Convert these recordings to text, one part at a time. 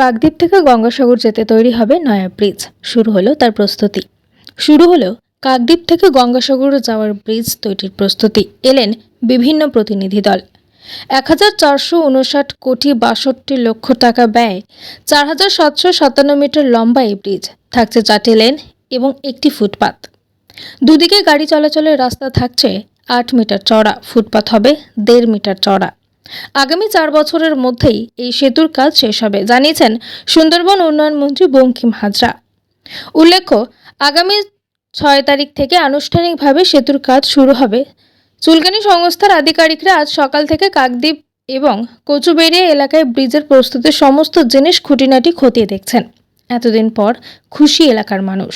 কাকদ্বীপ থেকে গঙ্গাসাগর যেতে তৈরি হবে নয়া ব্রিজ। শুরু হলো তার প্রস্তুতি। শুরু হলো কাকদ্বীপ থেকে গঙ্গাসাগর যাওয়ার ব্রিজ তৈরির প্রস্তুতি। এলেন বিভিন্ন প্রতিনিধি দল। এক হাজার চারশো উনষাট কোটি বাষট্টি লক্ষ টাকা ব্যয় চার হাজার সাতশো সাতান্ন মিটার লম্বা এই ব্রিজ থাকছে চারটি লেন এবং একটি ফুটপাত। দুদিকে গাড়ি চলাচলের রাস্তা থাকছে আট মিটার চড়া ফুটপাত হবে দেড় মিটার চড়া আগামী চার বছরের মধ্যেই এই সেতুর কাজ শেষ হবে, জানিয়েছেন সুন্দরবন উন্নয়ন মন্ত্রী বঙ্কিম হাজরা। উল্লেখ্য, আগামী ছয় তারিখ থেকে আনুষ্ঠানিকভাবে সেতুর কাজ শুরু হবে। চুলকানি সংস্থার আধিকারিকরা আজ সকাল থেকে কাকদ্বীপ এবং কচুবেড়িয়া এলাকায় ব্রিজের প্রস্তুতির সমস্ত জিনিস খুঁটিনাটি খতিয়ে দেখছেন। এতদিন পর খুশি এলাকার মানুষ।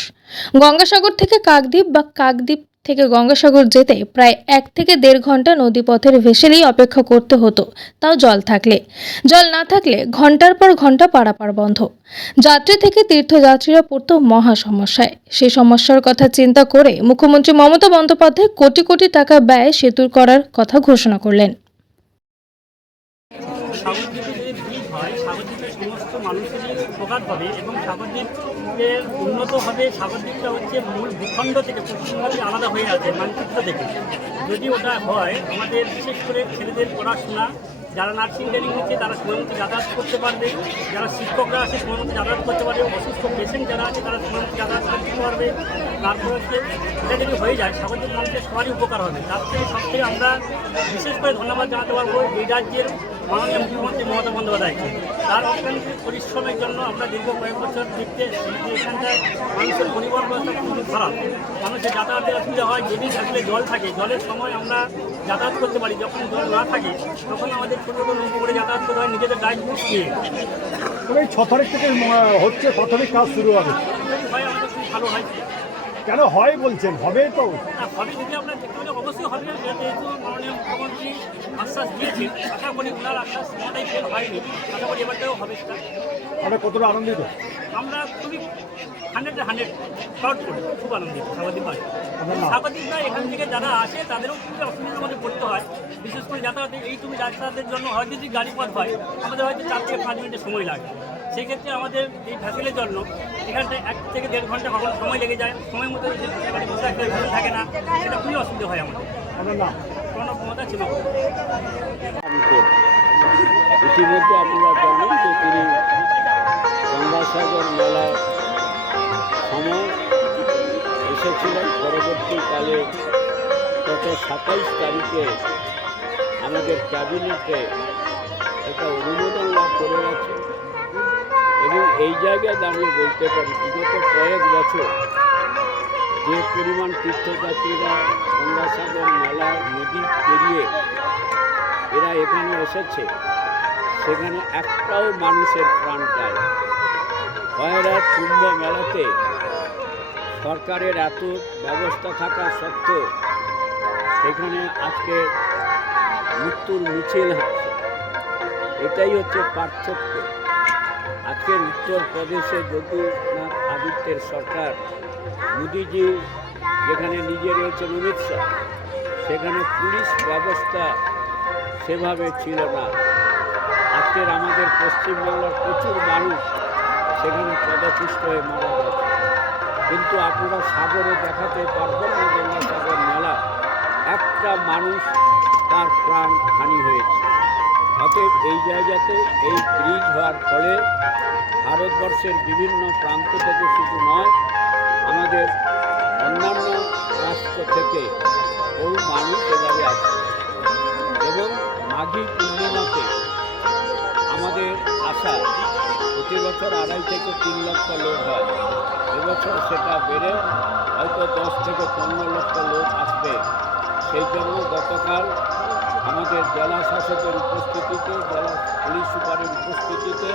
গঙ্গাসাগর থেকে কাকদ্বীপ বা কাকদ্বীপ থেকে গঙ্গাসাগর যেতে প্রায় এক থেকে দেড় ঘণ্টা নদীপথের ভেসেলেই অপেক্ষা করতে হতো, তাও জল থাকলে। জল না থাকলে ঘণ্টার পর ঘণ্টা পারাপার বন্ধ। যাত্রী থেকে তীর্থযাত্রীরা পড়তো মহা সমস্যায়। সেই সমস্যার কথা চিন্তা করে মুখ্যমন্ত্রী মমতা বন্দ্যোপাধ্যায় কোটি কোটি টাকা ব্যয় সেতুর করার কথা ঘোষণা করলেন। সমস্ত মানুষেরই উপকার হবে এবং সাগরদ্বীপের উন্নত হবে সাগরদ্বীপটা হচ্ছে মূল ভূখণ্ড থেকে পশ্চিমবঙ্গে আলাদা হয়ে আছে, মানচিত্র থেকে যদি ওটা হয়, আমাদের বিশেষ করে ছেলেদের পড়াশোনা, যারা নার্সিং ট্রেনিং নিচ্ছে, তারা সময়মতো যাতায়াত করতে পারবে। যারা শিক্ষকরা আছে, সময়মতো যাতায়াত করতে পারবে। অসুস্থ পেশেন্ট যারা আছে, তারা সময়মতো যাতায়াত করতে পারবে। তারপর হচ্ছে, এটা যদি হয়ে যায় সাগরদ্বীপ মানুষের সবারই উপকার হবে। তার থেকে সব থেকে আমরা বিশেষ করে ধন্যবাদ জানাতে পারব এই রাজ্যের মাননীয় মুখ্যমন্ত্রী মমতা বন্দ্যোপাধ্যায়কে তার অক্লান্ত পরিশ্রমের জন্য আমরা দীর্ঘ কয়েক বছর দেখতে এখানটায় মানুষের পরিবহন ব্যবস্থা খুবই খারাপ। মানুষের যাতায়াতের অসুবিধা হয় যদি থাকলে জল থাকে। জলের সময় আমরা যাতায়াত করতে পারি। যখন জল না থাকে তখন আমাদের ছোটো ছোটো নৌকো করে যাতায়াত করতে হয় নিজেদের তবে এই ছ তারিখ থেকে হচ্ছে প্রাথমিক কাজ শুরু হবে। হয় আমাদের খুব ভালো হয়। কেন হয় বলছেন? হবে তো। না, হবে যদি অবশ্যই হবে যেহেতু মাননীয় মুখ্যমন্ত্রী আশ্বাস দিয়েছেন। আশা করি ওনার আশ্বাস কোনোটাই ফেল হয়নি। আশা করি এবারটাও হবে সেটা। আমরা কতটা আনন্দিত? আমরা খুবই হান্ড্রেড হান্ড্রেড করি খুব আনন্দিত আপনার নাম? স্বাগতিক ভাই এখান থেকে যারা আসে তাদেরও খুবই অসুবিধার মধ্যে পড়তে হয়। বিশেষ করে যাতায়াতে এই তুমি যাতায়াতের জন্য হয়তো যদি গাড়ি পথ হয় আমাদের হয়তো চার থেকে পাঁচ মিনিটের সময় লাগে। সেক্ষেত্রে আমাদের এই ভ্যাসেলের জন্য এখানটায় এক থেকে দেড় ঘণ্টা কখনো সময় লেগে যায়। সময় মতো বসে হয়, থাকে না সেটা খুবই অসুবিধা হয় আমাদের। কোনো ক্ষমতা ছিল। ইতিমধ্যে আপনারা জানেন যে তিনি গঙ্গাসাগর মেলার সময় এসেছিলেন। পরবর্তীকালে গত সাতাইশ তারিখে আমাদের ক্যাবিনেটে একটা অনুমোদন লাভ করে গেছে এই জায়গায় দাঁড়িয়ে বলতে পারি, বিগত কয়েক বছর যে পরিমাণ তীর্থযাত্রীরা গঙ্গাসাগর মেলা নদী পেরিয়ে এরা এখানে এসেছে, সেখানে একটাও মানুষের প্রাণ যায় না। খয়রাত কুম্ভ মেলাতে সরকারের এত ব্যবস্থা থাকা সত্ত্বেও সেখানে আজকে মৃত্যুর মিছিল হচ্ছে এটাই হচ্ছে পার্থক্য আজকের উত্তরপ্রদেশে যোগীনাথ আদিত্যের সরকার, মোদিজি যেখানে নিজে রয়েছেন অমিত শাহ, সেখানে পুলিশ ব্যবস্থা সেভাবে ছিল না। আজকের আমাদের পশ্চিমবাংলার প্রচুর মানুষ সেখানে পদপুষ্ট হয়ে মারা গেছে। কিন্তু আপনারা সাগরে দেখাতে পারবেন না, গঙ্গাসাগর মেলা। একটা মানুষ তার প্রাণ হানি হয়েছে। অতএব এই জায়গাতে এই ব্রিজ হওয়ার ফলে ভারতবর্ষের বিভিন্ন প্রান্ত থেকে শুধু নয়, আমাদের অন্যান্য রাষ্ট্র থেকে বহু মানুষ এভাবে আসছে এবং মাঘী পূর্ণিমাতে আমাদের আশা, প্রতি বছর আড়াই থেকে তিন লক্ষ লোক হয়। এবছর সেটা বেড়ে হয়তো দশ থেকে পনেরো লক্ষ লোক আসবে। সেই জন্য গতকাল আমাদের জেলা শাসকের উপস্থিতিতে, জেলা পুলিশ সুপারের উপস্থিতিতে,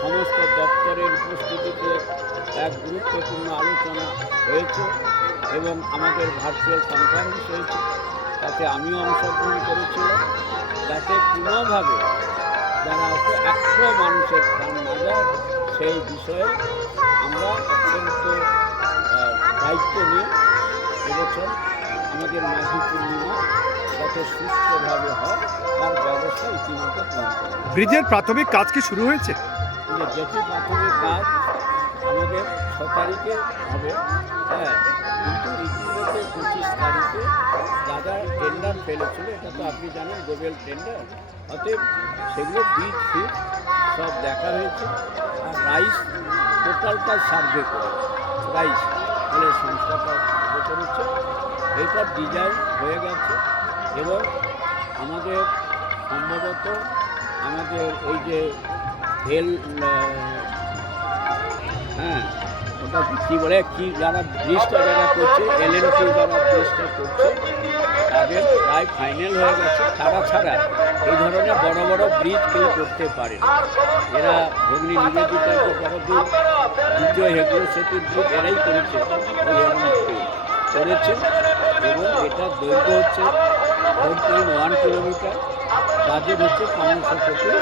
সমস্ত দপ্তরের উপস্থিতিতে এক গুরুত্বপূর্ণ আলোচনা হয়েছে এবং আমাদের ভার্চুয়াল কনফারেন্স হয়েছে। তাতে আমিও অংশগ্রহণ করেছিলাম যাতে কোনোভাবে যারা আছে একশো মানুষের প্রাণ না যায়, সেই বিষয়ে আমরা অত্যন্ত দায়িত্ব নিয়ে এবছর আমাদের মাঘী পূর্ণিমা যাতে সুস্থভাবে হয় তার ব্যবস্থা ইতিমধ্যে ব্রিজের প্রাথমিক কাজ কি শুরু হয়েছে? কিন্তু যেটি প্রাথমিক কাজ আমাদের ছ তারিখে হবে হ্যাঁ কিন্তু ইতিমধ্যে পঁচিশ তারিখে দাদা টেন্ডার ফেলেছিল এটা তো আপনি জানেন গোবেল টেন্ডার অতএব সেগুলো বীজ ফিট সব দেখা হয়েছে আর রাইস টোটালটা সার্ভে করেছে। রাইস বলে সংস্থাটা সার্ভে করেছে। এইটার ডিজাইন হয়ে গেছে এবং আমাদের সম্ভবত আমাদের ওই যে এল হ্যাঁ ওটা কী বলে, কি যারা ব্রিজটা যারা করছে এল এন টি যারা ব্রিজটা করছে, তাদের প্রায় ফাইনাল হয়ে গেছে। তারা ছাড়া এই ধরনের বড় বড় ব্রিজ কেউ করতে পারে এরা ভগ্নী ব্রিজ দ্বিতীয় হেগুলো সেতুর ব্রিজ এরাই করেছে। করেছে এবং এটা দৈর্ঘ্য হচ্ছে four point one kilometre budget হচ্ছে পাঁচশো কোটি